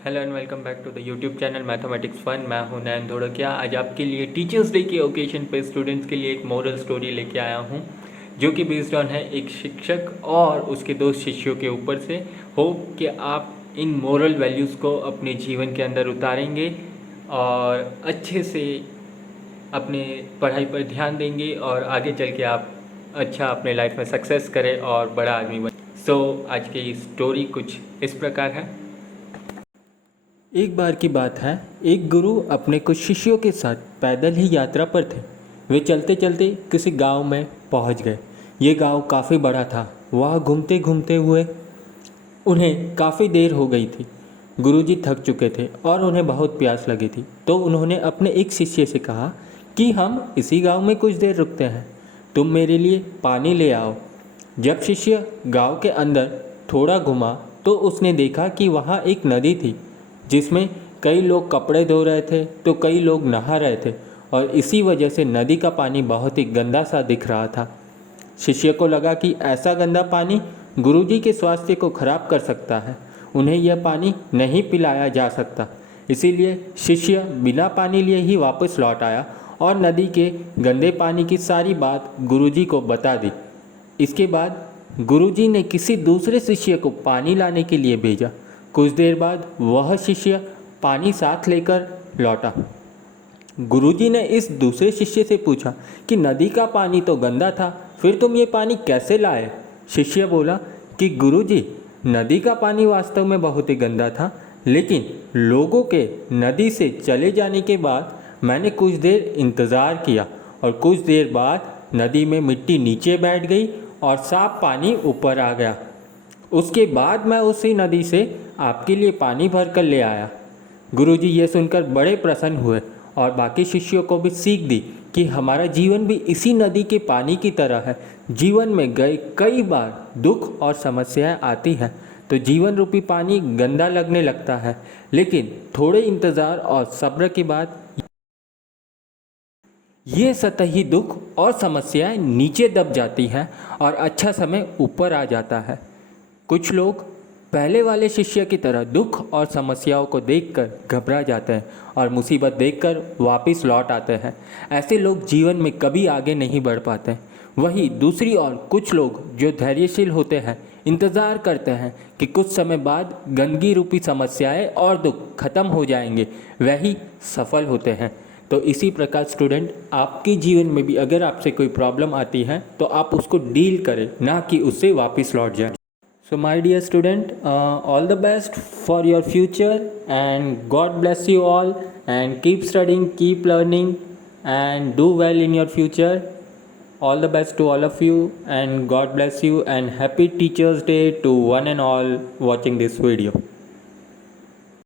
Hello and welcome back to the YouTube channel mathematics fun. मैं हूं नयन धोड़किया। आज आपके लिए टीचर्स डे के ओकेजन पे स्टूडेंट्स के लिए एक मोरल स्टोरी लेके आया हूं, जो कि बेस्ड ऑन है एक शिक्षक और उसके दो शिष्यों के ऊपर से। होप कि आप इन मोरल वैल्यूज़ को अपने जीवन के अंदर उतारेंगे और अच्छे से अपने पढ़ाई पर ध्यान देंगे और आगे चल के आप अच्छा अपने लाइफ में सक्सेस करें और बड़ा आदमी बने। आज की स्टोरी कुछ इस प्रकार है। एक बार की बात है, एक गुरु अपने कुछ शिष्यों के साथ पैदल ही यात्रा पर थे। वे चलते चलते किसी गांव में पहुंच गए। ये गांव काफ़ी बड़ा था। वहाँ घूमते घूमते हुए उन्हें काफ़ी देर हो गई थी। गुरुजी थक चुके थे और उन्हें बहुत प्यास लगी थी। तो उन्होंने अपने एक शिष्य से कहा कि हम इसी गांव में कुछ देर रुकते हैं, तुम मेरे लिए पानी ले आओ। जब शिष्य गांव के अंदर थोड़ा घुमा तो उसने देखा कि वहाँ एक नदी थी, जिसमें कई लोग कपड़े धो रहे थे तो कई लोग नहा रहे थे, और इसी वजह से नदी का पानी बहुत ही गंदा सा दिख रहा था। शिष्य को लगा कि ऐसा गंदा पानी गुरुजी के स्वास्थ्य को खराब कर सकता है, उन्हें यह पानी नहीं पिलाया जा सकता। इसीलिए शिष्य बिना पानी लिए ही वापस लौट आया और नदी के गंदे पानी की सारी बात गुरुजी को बता दी। इसके बाद गुरुजी ने किसी दूसरे शिष्य को पानी लाने के लिए भेजा। कुछ देर बाद वह शिष्य पानी साथ लेकर लौटा। गुरुजी ने इस दूसरे शिष्य से पूछा कि नदी का पानी तो गंदा था, फिर तुम ये पानी कैसे लाए? शिष्य बोला कि गुरुजी, नदी का पानी वास्तव में बहुत ही गंदा था, लेकिन लोगों के नदी से चले जाने के बाद मैंने कुछ देर इंतज़ार किया और कुछ देर बाद नदी में मिट्टी नीचे बैठ गई और साफ पानी ऊपर आ गया। उसके बाद मैं उसी नदी से आपके लिए पानी भर कर ले आया। गुरुजी ये सुनकर बड़े प्रसन्न हुए और बाकी शिष्यों को भी सीख दी कि हमारा जीवन भी इसी नदी के पानी की तरह है। जीवन में गए कई बार दुख और समस्याएं आती हैं तो जीवन रूपी पानी गंदा लगने लगता है, लेकिन थोड़े इंतज़ार और सब्र के बाद ये सतही दुख और समस्याएं नीचे दब जाती हैं और अच्छा समय ऊपर आ जाता है। कुछ लोग पहले वाले शिष्य की तरह दुख और समस्याओं को देखकर घबरा जाते हैं और मुसीबत देखकर वापस लौट आते हैं। ऐसे लोग जीवन में कभी आगे नहीं बढ़ पाते। वहीं दूसरी ओर कुछ लोग जो धैर्यशील होते हैं, इंतज़ार करते हैं कि कुछ समय बाद गंदगी रूपी समस्याएं और दुख खत्म हो जाएंगे, वही सफल होते हैं। तो इसी प्रकार स्टूडेंट, आपके जीवन में भी अगर आपसे कोई प्रॉब्लम आती है तो आप उसको डील करें, ना कि उससे वापस लौट जाए। So my dear student, all the best for your future and God bless you all, and keep studying, keep learning and do well in your future. All the best to all of you and God bless you, and happy Teachers Day to one and all watching this video.